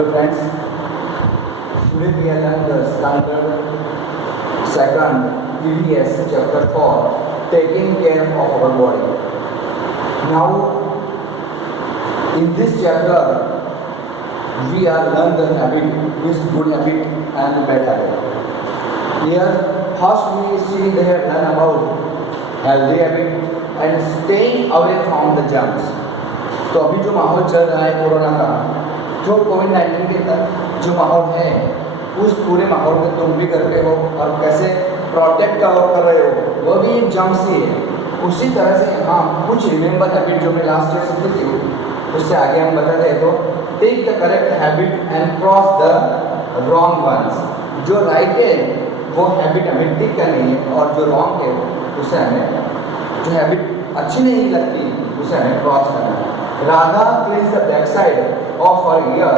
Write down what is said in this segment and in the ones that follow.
Hello friends, today we are learning the standard second EVS chapter 4, taking care of our body. Now in this chapter we are learn the habit, means good habit and bad habit. Here first we see they have learn about healthy habit and staying away from the junks. तो अभी जो माहौल चल रहा है corona का, जो कोविड-19 के तहत जो माहौल है, उस पूरे माहौल में तुम भी कर रहे हो और कैसे प्रोटेक्ट कर रहे हो वो भी एक जंग सी है। उसी तरह से हाँ कुछ रिमेंबर हैबिट जो मैं लास्ट ईयर सीखी थी उससे आगे हम बताते हैं। तो take the correct habit and cross the wrong ones. जो राइट है वो हैबिट हमें टिक करनी है और जो रॉन्ग है उसे हमें, जो हैबिट अच्छी नहीं लगती उसे हमें क्रॉस करना है। Radha cleans the backside of her ear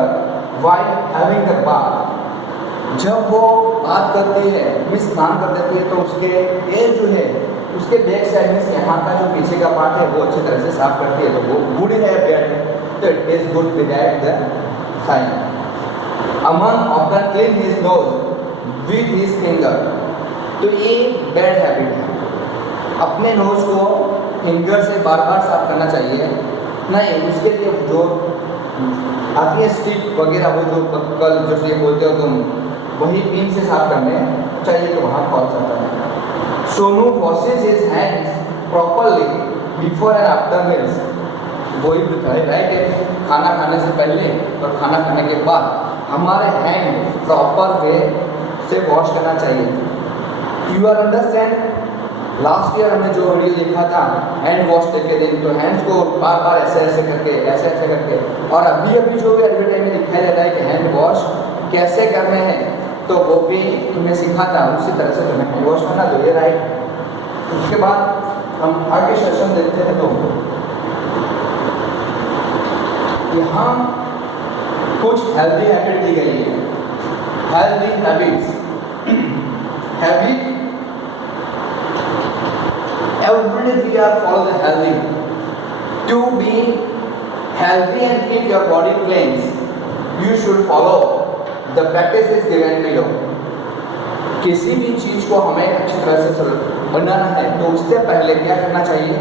while having the bath। जब वो बात करती है, स्नान कर देती है तो उसके एयर जो है उसके बैक साइड में यहाँ का जो पीछे का पार्ट है वो अच्छी तरह से साफ करती है। तो वो गुड है बैड है, तो it is good without the sign. A man often clean his nose with his finger. तो ये बैड हैबिट है, अपने नोज को फिंगर से बार बार साफ करना चाहिए नहीं। उसके लिए जो आती है स्टिक वगैरह वो जो कल जैसे बोलते हो तुम, वही पिन से साफ करने चाहिए तो वहाँ कौन सकता है। Sonu washes his hands properly before and after meals. वही बताए राइट है, खाना खाने से पहले और खाना खाने के बाद हमारे हैंड प्रॉपर वे से वॉश करना चाहिए। You are understand. Last year हमने जो वीडियो देखा था हैंड वॉश डे के दिन, तो हैंड्स को बार बार ऐसे ऐसे करके ऐसे ऐसे करके, और अभी जो भी एडवर्टाइज में दिखाया जाता है कि हैंड वॉश कैसे करने हैं तो वो भी तुम्हें सिखा था, उसी तरह से तुम्हें हैंड वॉश करना। तो ये राइट। उसके बाद हम आगे सेशन देखते हैं। तो यहाँ कुछ हेल्दी हैबिट दी गई है। Healthy habits, habit every day we are follow the healthy. To be healthy and keep your body clean, you should follow the practices given below. किसी भी चीज़ को हमें अच्छी तरह से बनाना है तो उससे पहले क्या करना चाहिए,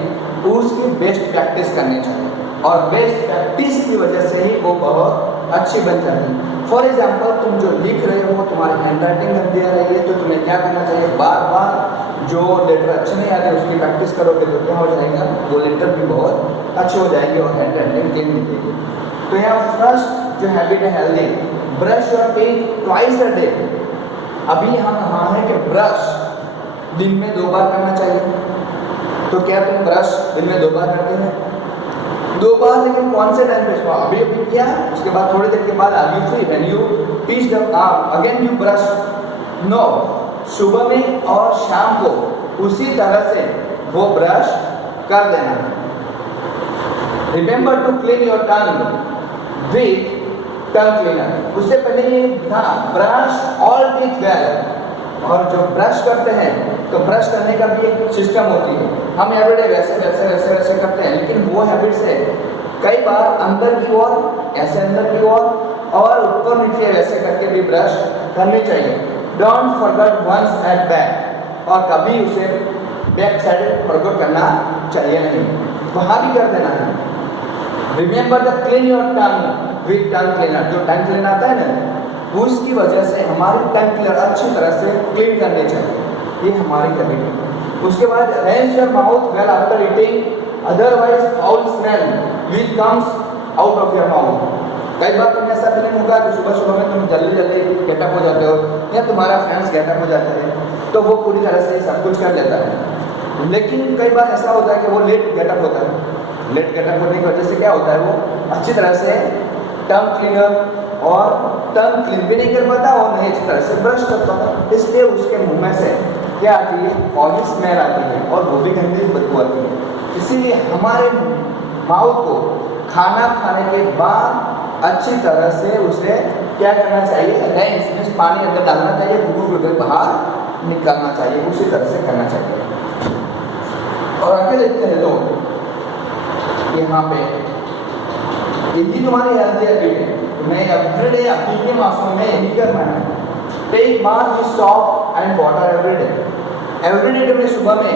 उसकी बेस्ट प्रैक्टिस करनी चाहिए और बेस्ट प्रैक्टिस की वजह से ही वो बहुत अच्छी बन जाती है। फॉर एग्जाम्पल तुम जो लिख रहे हो तुम्हारी हैंड राइटिंग गंदी आ रही है तो तुम्हें क्या करना चाहिए, बार बार जो लेटर अच्छे नहीं आते उसकी प्रैक्टिस करोगे तो क्या हो जाएगा, वो लेटर भी बहुत अच्छे हो जाएंगे और हैंड राइटिंग क्लीन दिखेगी। तो यहाँ फर्स्ट जो हैबिट है healthy, brush your teeth twice a day. अभी यहाँ कहाँ है कि ब्रश दिन में 2 बार करना चाहिए। तो क्या तुम ब्रश दिन में 2 बार करते हैं? 2 बार, लेकिन कौन से टाइम पे? अभी किया, उसके बाद थोड़ी देर के बाद are you free when you teach the again you brush? No, सुबह में और शाम को उसी तरह से वो ब्रश कर देना। Remember to clean your tongue with tongue cleaner. उससे पहले ये था ब्रश ऑल टीथ वेल। और जो ब्रश करते हैं तो ब्रश करने का भी एक सिस्टम होती है। हम एवरीडे वैसे वैसे वैसे वैसे करते हैं, लेकिन वो हैबिट से कई बार अंदर की ओर ऐसे अंदर की ओर और ऊपर नीचे वैसे करके भी ब्रश करनी चाहिए। Don't forget once at back, और कभी उसे बैक साइड फॉरगेट करना चाहिए नहीं, वहाँ भी कर देना है। Remember the clean your tongue with tongue cleaner. जो टंग क्लीनर आता है ना, उसकी वजह से हमारी टंग क्लीनर अच्छी तरह से क्लीन करनी चाहिए। ये हमारी हैबिट है। उसके बाद rinse your mouth well after eating, otherwise foul smell which comes out of your mouth. कई बार तुम्हें ऐसा फीलिंग होगा कि सुबह सुबह में तुम जल्दी जल्दी गेटअप हो जाते हो या तुम्हारा फ्रेंड्स गेटअप हो जाते हैं तो वो पूरी तरह से सब कुछ कर लेता है। लेकिन कई बार ऐसा होता है कि वो लेट गेटअप होता है। लेट गेटअप होने की वजह से क्या होता है, वो अच्छी तरह से टंग क्लीनर और टंग क्लीन भी नहीं कर पाता और नहीं अच्छी तरह से ब्रश कर पाता, इसलिए उसके मुंह में से क्या आती है, ऑयली स्मेल आती है और वो भी गंदी बदबू आती है। इसीलिए हमारे माउथ को खाना खाने के बाद अच्छी तरह से उसे क्या करना चाहिए, रेंस में पानी अंदर डालना चाहिए, गुड़ बाहर निकालना चाहिए, उसी तरह से करना चाहिए। और आगे देखते हैं लोग यहाँ पे यही तुम्हारी हेल्थी हैबिट है। तुम्हें एवरीडे अभी के मौसम में यही करना है। Take bath with soap and water everyday. Everyday तुम्हें सुबह में,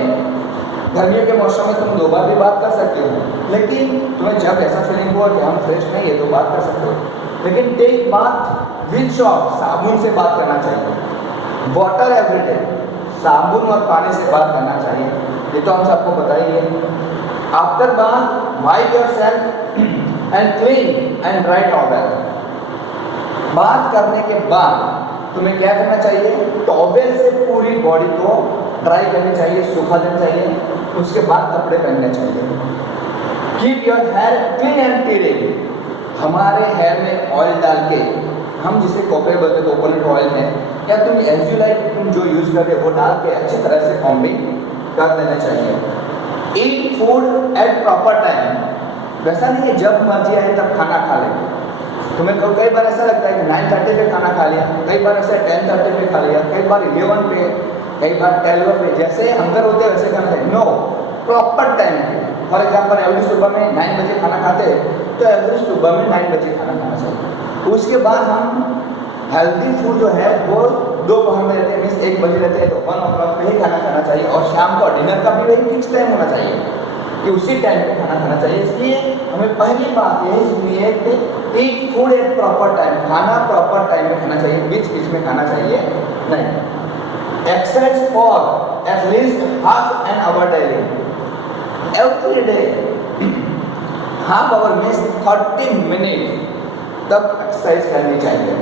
गर्मियों के मौसम में तुम 2 बार भी बात कर सकते हो, लेकिन तुम्हें जब ऐसा फीलिंग हो कि हम फ्रेश नहीं है तो बात कर सकते हो, लेकिन टेक बाथ विद सॉप, साबुन से बात करना चाहिए। वाटर एवरीडे, साबुन और पानी से बात करना चाहिए, ये तो हम सबको पता ही है। After bath wipe yourself and clean and dry towel. बात करने के बाद तुम्हें क्या करना चाहिए? टॉवेल से पूरी बॉडी को ड्राई करनी चाहिए, सूखा देना चाहिए, उसके बाद कपड़े पहनने चाहिए। Keep your hair clean and tidied. हमारे हेयर में ऑयल डाल के, हम जिसे कोकोनट बोलते हैं, कोकोनट ऑयल है, या तुम एज यू लाइक तुम जो यूज़ कर रहे हो वो डाल के अच्छी तरह से कॉम्बिंग कर देना चाहिए। Eat food at proper time. वैसा नहीं है जब मर्जी आए तब खाना खा ले। तुम्हें कई बार ऐसा लगता है कि 9:30 पे खाना खा लिया, कई बार ऐसा 10:30 पे खा लिया, कई बार 11 पे, कई बार 12 पे, जैसे हंगर होते हैं वैसे खाना चाहिए। नो, प्रॉपर टाइम पे। फॉर एग्जाम्पल एवरी सुबह में 9 बजे खाना खाते हैं तो एवरी सुबह में 9 बजे खाना खाना चाहिए। उसके बाद हम हेल्दी फूड जो है वो दोपहर में रहते हैं, मीन्स 1 बजे रहते हैं तो 1 o'clock पे ही खाना खाना चाहिए, और शाम को डिनर का भी वही फिक्स टाइम होना चाहिए कि उसी टाइम पे खाना खाना चाहिए। इसलिए हमें पहली बात यही सीखनी है कि eat food at proper time, खाना प्रॉपर टाइम में खाना चाहिए, बीच बीच में खाना चाहिए नहीं। Exercise for at least half an hour daily, every day half hour means 30 minute तक एक्सरसाइज करनी चाहिए।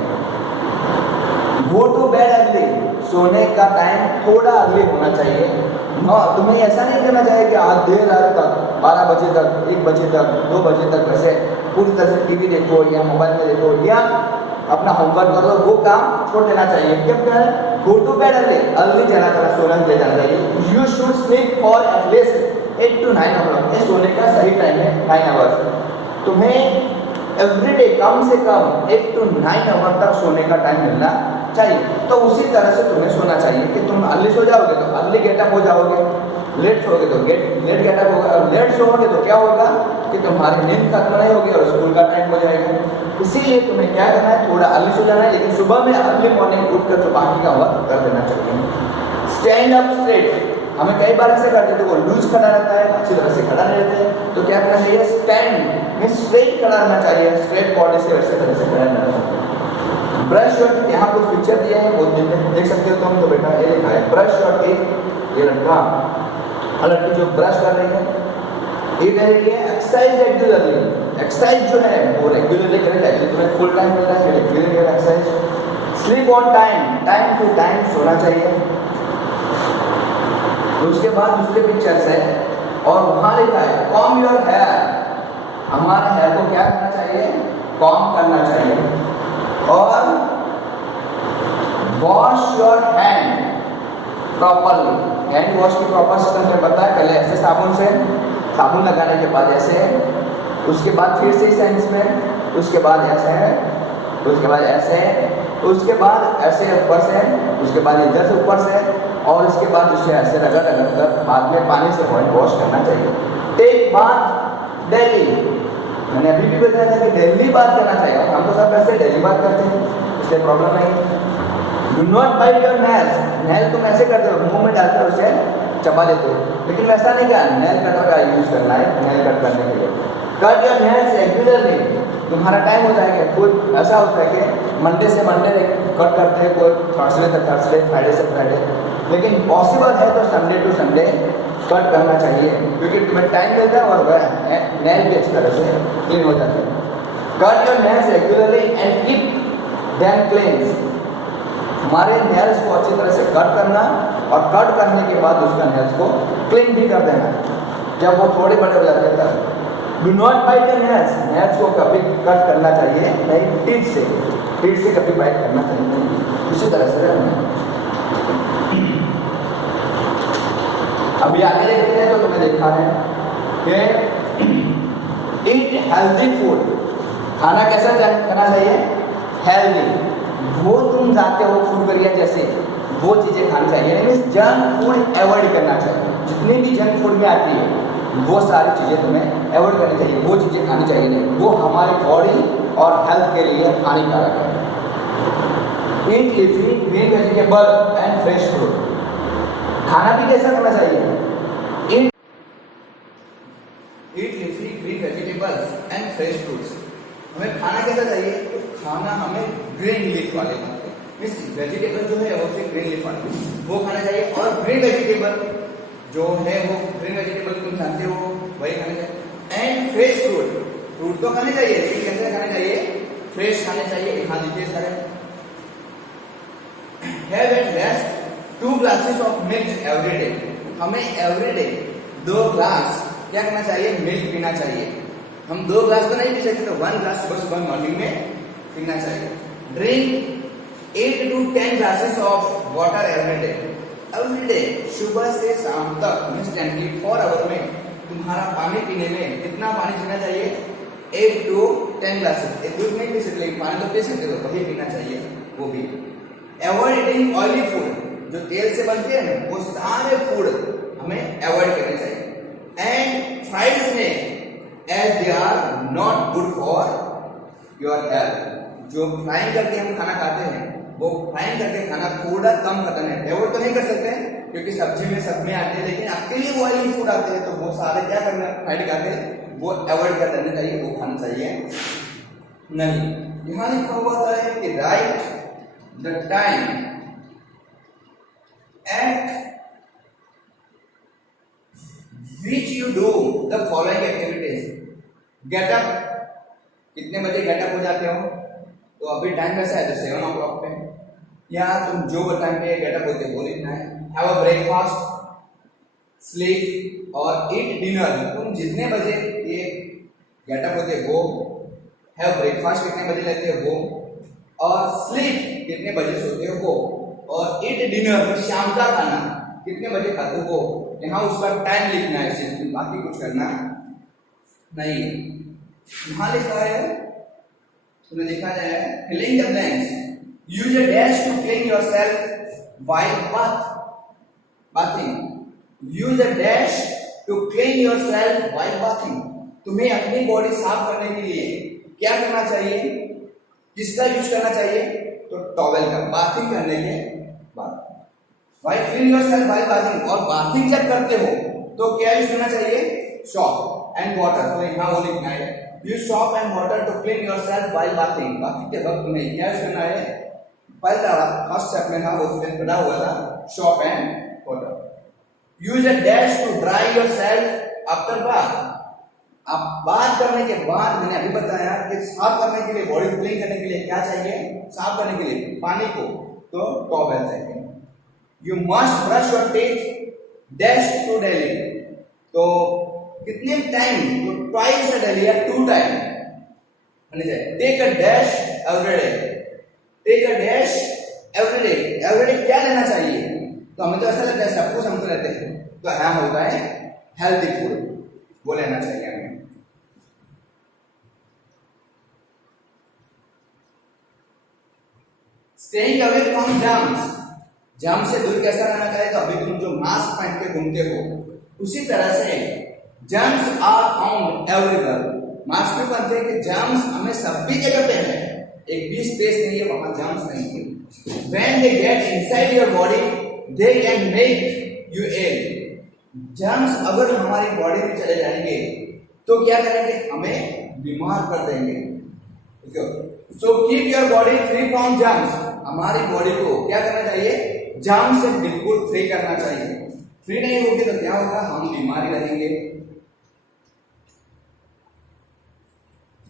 गो टू बेड अर्ली, सोने का टाइम थोड़ा अर्ली होना चाहिए। तुम्हें ऐसा नहीं करना चाहिए कि आज देर रात तक 12 बजे तक, 1 बजे तक, 2 बजे तक वैसे पूरी तरह से टीवी देखो या मोबाइल में देखो या अपना होमवर्क करो, वो काम छोड़ देना चाहिए। क्या करें? गो टू बेड अर्ली जाना चाहिए, सोना ले जाना चाहिए। You should sleep for at least 8 to 9 hours। ये सोने का सही टाइम है 9 hours। तुम्हें एवरीडे कम से कम 8 to 9 hours तक सोने का टाइम मिलना चाहिए। तो उसी तरह से तुम्हें सोना चाहिए कि तुम अर्ली सो जाओगे तो अर्ली गेटअप हो जाओगे, लेट सोओगे तो लेट गेटअप होगा, और लेट सोओगे तो क्या होगा कि तुम्हारी नींद खत्म नहीं होगी और स्कूल का टाइम हो जाएगा। इसीलिए तुम्हें क्या करना है? थोड़ा अर्ली सो जाना है, लेकिन सुबह में अर्ली मॉर्निंग उठकर जो बाकी का वर्क कर देना चाहिए। Stand up straight. हमें कई बार ऐसे करते हैं तो वो लूज खड़ा रहता है, अच्छी तरह से खड़ा नहीं रहते हैं, तो क्या करना चाहिए? स्टैंड में स्ट्रेट खड़ा रहना चाहिए, स्ट्रेट बॉडी से वैसे तरह से खड़ा रहना चाहिए। ब्रश योर टीथ, यहाँ कुछ पिक्चर दिए हैं वो देख सकते हो तुम, तो बेटा ये लिखा है ब्रश योर टीथ। ये लड़का लड़की जो ब्रश कर रही है ये कह रही है एक्सरसाइज रेगुलरली। एक्सरसाइज जो है वो रेगुलरली करनी चाहिए, तुम्हें फुल टाइम मिलता है regularly exercise. Sleep on time, time to time सोना चाहिए। उसके बाद दूसरे पिक्चर्स है और वहाँ लिखा है कॉम योर हेयर। हमारे हेयर को क्या करना चाहिए? कॉम करना चाहिए। और wash your hand properly. Hand wash की प्रॉपर सिस्टम क्या पता है? पहले ऐसे साबुन से, साबुन लगाने के बाद ऐसे, उसके बाद फिर से सेंस में, उसके बाद ऐसे, उसके बाद ऐसे, उसके बाद ऐसे ऊपर से, उसके बाद इधर से ऊपर से, और उसके बाद उसे ऐसे रगड़ कर बाद में पानी से हैंड वॉश करना चाहिए। Take bath daily. मैंने अभी भी बताया था कि डेली बात करना चाहिए, और हम तो सब ऐसे डेली बात करते हैं, इसलिए प्रॉब्लम नहीं। Do not bite your nails. Nail तुम ऐसे करते हो, मुंह में डालकर उसे चबा लेते हो, लेकिन वैसा नहीं क्या, नेल कटर का यूज़ करना है नेल कट करने के लिए। Cut your nails regularly. तुम्हारा टाइम होता है कि कोई ऐसा होता है कि मंडे से मंडे कट करते हैं, कोई थर्सडे से थर्सडे, फ्राइडे से फ्राइडे, लेकिन पॉसिबल है तो संडे टू संडे कट करना चाहिए, क्योंकि तुम्हें टाइम मिलता है और वह नेल भी अच्छी तरह से क्लीन हो जाती है। Cut your nails regularly and keep them clean. हमारे नेल्स को अच्छी तरह से कट करना, और कट करने के बाद उसका नेल्स को क्लीन भी कर देना जब वो थोड़े बड़े हो जाते हैं तब। Do not bite your nails. Nails को कभी कट करना चाहिए नहीं, टीथ से कभी बाइट करना चाहिए नहीं, उसी तरह से रहना। अभी आगे देखते हैं तो तुम्हें देखा है कि ईट हेल्दी फूड। खाना कैसा करना चाहिए? हेल्दी। वो तुम जाते हो फूड करिया जैसे वो चीज़ें खानी चाहिए, मीन्स जंक फूड अवॉइड करना चाहिए। जितनी भी जंक फूड में आती है वो सारी चीज़ें तुम्हें अवॉइड करनी चाहिए, वो चीज़ें खानी चाहिए नहीं, वो हमारे बॉडी और हेल्थ के लिए हानिकारक है। Eat leafy green vegetable and fresh fruit. खाना भी कैसा करना चाहिए? Eat leafy green vegetables and fresh fruits. हमें खाना कैसा चाहिए? तो खाना हमें ग्रीन लीफ वाले खाते हैं, मीन्स वेजिटेबल जो है वो फिर ग्रीन लीफ वाले वो खाना चाहिए। और ग्रीन वेजिटेबल जो है वो ग्रीन वेजिटेबल तुम जानते हो वही खाने चाहिए। एंड फ्रेश फ्रूट, फ्रूट तो खाने चाहिए लेकिन कैसे खाने चाहिए? फ्रेश खाने चाहिए। यहाँ देखिए सारे have at least 2 glasses of milk every day. हमें एवरी डे 2 ग्लास क्या करना चाहिए? मिल्क पीना चाहिए। हम 2 ग्लास तो नहीं पी सकते, तो 1 ग्लास सुबह सुबह मॉर्निंग में पीना चाहिए। Drink 8 to 10 glasses of water every day. सुबह से शाम तक मीन्स 24 आवर में तुम्हारा पानी पीने में कितना पानी पीना चाहिए? 8 to 10 glasses। एक दूध नहीं पी सकते लेकिन पानी तो पी सकते, तो वही पीना चाहिए वो भी। अवॉइड ईटिंग ऑयली फूड, जो तेल से बनते हैं वो सारे फूड हमें अवॉइड करने चाहिए। And fried snack as they are not good for your health. जो फ्राइंग करके हम खाना खाते हैं वो फ्राइंग करके खाना थोड़ा कम करना है। अवॉइड तो नहीं कर सकते क्योंकि सब्जी में सब में आते हैं, लेकिन आपके लिए वो ऑयली फूड आते हैं तो वो सारे क्या करना फ्राइड खाते हैं वो अवॉइड कर देना चाहिए, वो खाना चाहिए नहीं। यहाँ लिखा हुआ है कि write the time at which you do the following activities। Get up, कितने बजे गेट अप हो जाते हो? तो अभी टाइम कैसा है? तो 7 o'clock पे। यहाँ तुम जो टाइम पे गेट अप होते हो वो लिखना है। हैव अ ब्रेकफास्ट, स्लीप और ईट डिनर। तुम जितने बजे ये गेट अप होते हो वो, हैव ब्रेकफास्ट कितने बजे लेते हो वो, और स्लीप कितने बजे सोते हो वो, और ईट डिनर शाम का खाना कितने बजे खाते हो वो। यहाँ उसका टाइम लिखना है सिर्फ, बाकी कुछ करना नहीं। यहाँ लिखा है, तुम्हें देखा जाए filling the blanks, use a dash to clean yourself while bathing. Use a dash to clean yourself while bathing. तुम्हें अपनी बॉडी साफ करने के लिए क्या करना चाहिए? किसका यूज करना चाहिए? तो टॉवेल का, बाथिंग करने के बाद। Why clean yourself while bathing? और बाथिंग जब करते हो तो क्या यूज करना चाहिए? Soap and water. तो यहाँ वो लिखना है use soap and water to clean yourself while bathing. Bathing के वक्त में क्या यूज करना है? पहला फर्स्ट स्टेप में था वो पढ़ा हुआ था soap and water. Use a dash to dry yourself after bath. आप बात करने के बाद मैंने अभी बताया कि साफ करने के लिए, बॉडी क्लीन करने के लिए क्या चाहिए? साफ करने के लिए पानी को, तो टॉवेल चाहिए। You must brush your teeth dash to daily। तो कितने टाइम? तो twice a daily या 2 टाइम होने चाहिए। Take a dash every day। Take a dash every day। Every day क्या लेना चाहिए? तो हमें तो ऐसा लगता है सब कुछ हम तो लेते हैं, तो यहाँ होता है हेल्दी फूड, वो लेना चाहिए हमें। Staying away from germs। Germ से दूर कैसा रहना चाहिए? तो अभी तुम जो मास्क पहन के घूमते हो उसी तरह से germs are found everywhere. Mask में पहनते हैं कि जर्म्स हमें सभी जगह पे है, एक भी स्पेस नहीं है वहां जर्म्स नहीं है। When they get inside your body they can make you ill. Germs अगर हमारी बॉडी में चले जाएंगे तो क्या करेंगे? हमें बीमार कर देंगे। So keep your body free from germs. हमारी बॉडी को क्या करना चाहिए? जर्म से बिल्कुल फ्री करना चाहिए। फ्री नहीं होगी तो क्या होगा? हम बीमारी रहेंगे।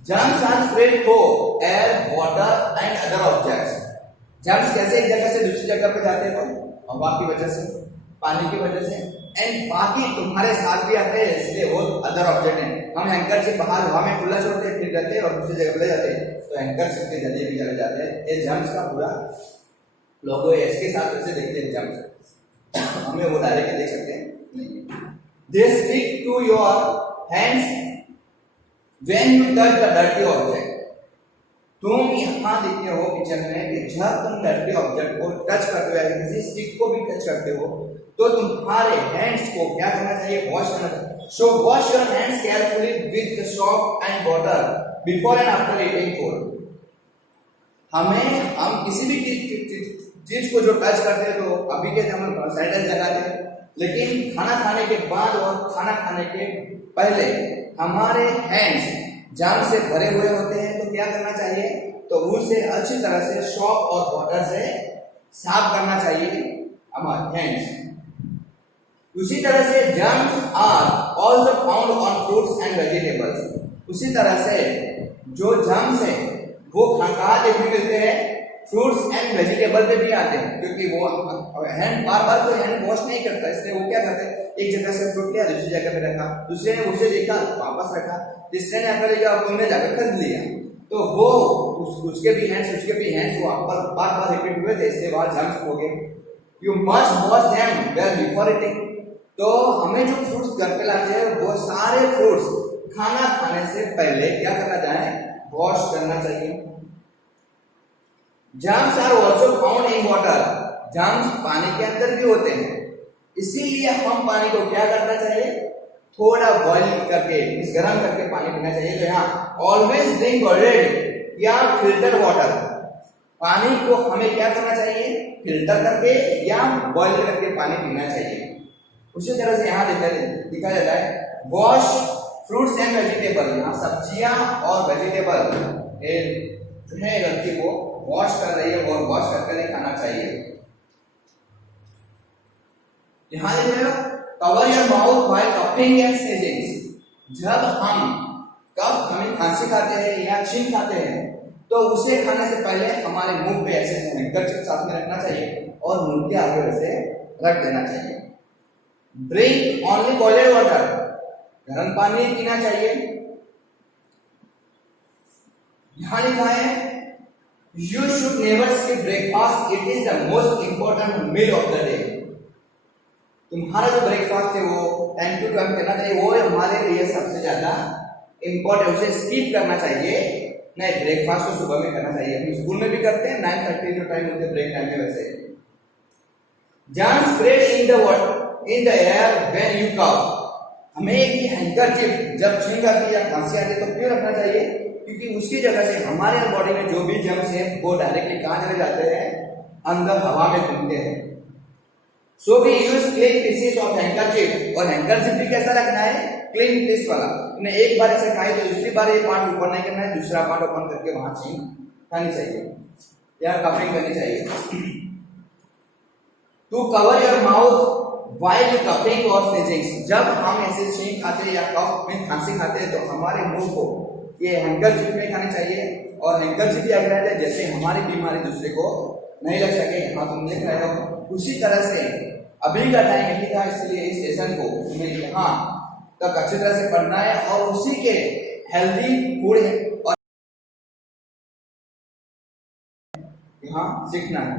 Germs are spread through air, water and other objects. Germs कैसे एक जगह से दूसरी जगह पे जाते हैं? हवा की वजह से, पानी की वजह से, एंड बाकी तुम्हारे साथ भी आते हैं, इसलिए वो अदर ऑब्जेक्ट है। हम हैंकर से बाहर हवा में खुला छोड़ते हैं, फिर रहते हैं और दूसरी जगह पे जाते हैं, तो हैंकर के जरिए भी चले जाते हैं। ये जर्म्स का पूरा लोगो इसके साथ से देखते हैं जर्म्स, हमें वो डायरेक्ट देख सकते हैं। They stick to your hands when you touch the dirty object. तुम यहाँ देखते हो पिक्चर में कि जब तुम डर्टी ऑब्जेक्ट को टच करते हो या किसी स्टिक को भी टच करते हो तो तुम्हारे हैंड्स को क्या करना चाहिए, वॉश करना चाहिए। So wash your hands carefully with soap and water before and after eating food. हम किसी भी चीज को जो टच करते हैं तो अभी के हम सैनिटाइजर लगाते हैं, लेकिन खाना खाने के बाद और खाना खाने के पहले हमारे हैंड्स जर्म से भरे हुए होते हैं तो क्या करना चाहिए, तो उसे अच्छी तरह से सोप और वाटर से साफ करना चाहिए हमारे हैंड्स। उसी तरह से germs are also found on fruits and vegetables. उसी तरह से जो जर्म्स है वो कहाँ देखने मिलते हैं, फ्रूट्स एंड वेजिटेबल पे भी आते हैं, क्योंकि वो हैंड बार बार तो हैंड वॉश नहीं करता, इसलिए वो क्या करते हैं, एक जगह से फ्रूट लिया दूसरी जगह पे रखा, दूसरे ने उसे देखा वापस रखा, तीसरे ने आकर लेकर उन्होंने जाकर खरीद लिया, तो वो उसके भी हैंड्स वो बार बार रिपीट हुए थे, इसलिए बाहर जर्म्स हो गए। You must wash them well before eating. तो हमें जो फ्रूट्स घर पे लाते हैं वो सारे फ्रूट्स खाना खाने से पहले क्या करना चाहिए, वॉश करना चाहिए। Germs are also found in water. Germs पानी के अंदर भी होते हैं, इसीलिए हम पानी को क्या करना चाहिए, थोड़ा बॉईल करके गरम करके पानी पीना चाहिए। तो यहाँ ऑलवेज ड्रिंक बॉइल्ड या फिल्टर वाटर। पानी को हमें क्या करना चाहिए, फिल्टर करके या बॉईल करके पानी पीना चाहिए। उसी तरह से यहाँ दिखा जाता है वॉश फ्रूट्स एंड वेजिटेबल। यहाँ सब्जियां और वेजिटेबल जो है लड़की वो वॉश कर रही है और वॉश करके नहीं खाना चाहिए। यहाँ देख रहे हो, cover your mouth while cupping and sneezing. जब हमें खांसी खाते हैं या छींक खाते हैं तो उसे खाने से पहले हमारे मुंह पे ऐसे हैंकरचिप साथ में रखना चाहिए और मुंह के आगे वैसे रख देना चाहिए। Drink only boiled water. गर्म पानी पीना चाहिए। यहाँ लिखा है you should never skip breakfast, it is the most important meal of the day. तुम्हारा जो ब्रेकफास्ट है वो टाइम टू टाइम करना चाहिए, वो हमारे लिए सबसे ज्यादा इंपॉर्टेंट। उसे स्किप करना चाहिए नहीं, ब्रेकफास्ट को सुबह में करना चाहिए। हम स्कूल में भी करते हैं 9:30 जो टाइम होते हैं ब्रेक टाइम में, वैसे germs spread in the air when you cough. हमें एक हैंकरचिप जब छींक आती है या खांसी आती है तो क्यों रखना चाहिए, क्योंकि उसकी जगह से हमारे बॉडी में जो भी जर्म्स है वो डायरेक्टली कहां चले जाते हैं, अंदर हवा में घूमते हैं। So we use clean pieces of handkerchief. और हैंकरचिप भी कैसा रखना है, क्लीन पीस वाला। ने एक बार ऐसे खाई तो दूसरी बार ये पार्ट ऊपर नहीं करना है, दूसरा पार्ट ओपन करके वहां छींक खानी चाहिए या कपिंग करनी चाहिए। To cover your mouth while coughing और स्नीजिंग। जब हम ऐसे छींक खाते हैं या कफ में खांसी खाते हैं तो हमारे मुंह को ये हैंकरचिप में खानी चाहिए। और हैंकरचिप याद रहता है जैसे हमारी बीमारी दूसरे को नहीं लग सके। यहाँ तुम देख रहे हो उसी तरह से अभी का टाइम यही था, इसलिए इस सेशन को तुम्हें यहाँ तक अच्छी तरह से पढ़ना है और उसी के हेल्दी फूड और यहाँ सीखना है।